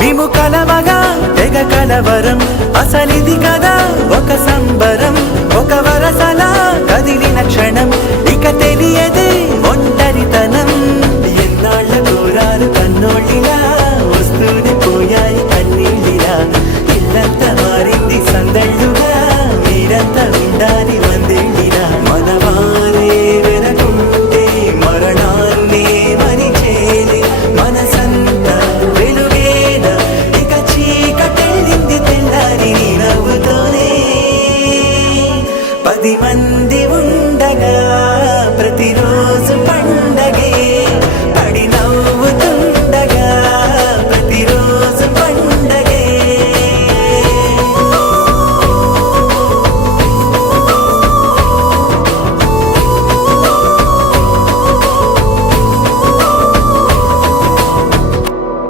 మేము కలవగా తెగ కలవరం అసలిది కదా ఒక సంబరం ఒక వరసలా కదిలిన క్షణం ఇక తెలియదే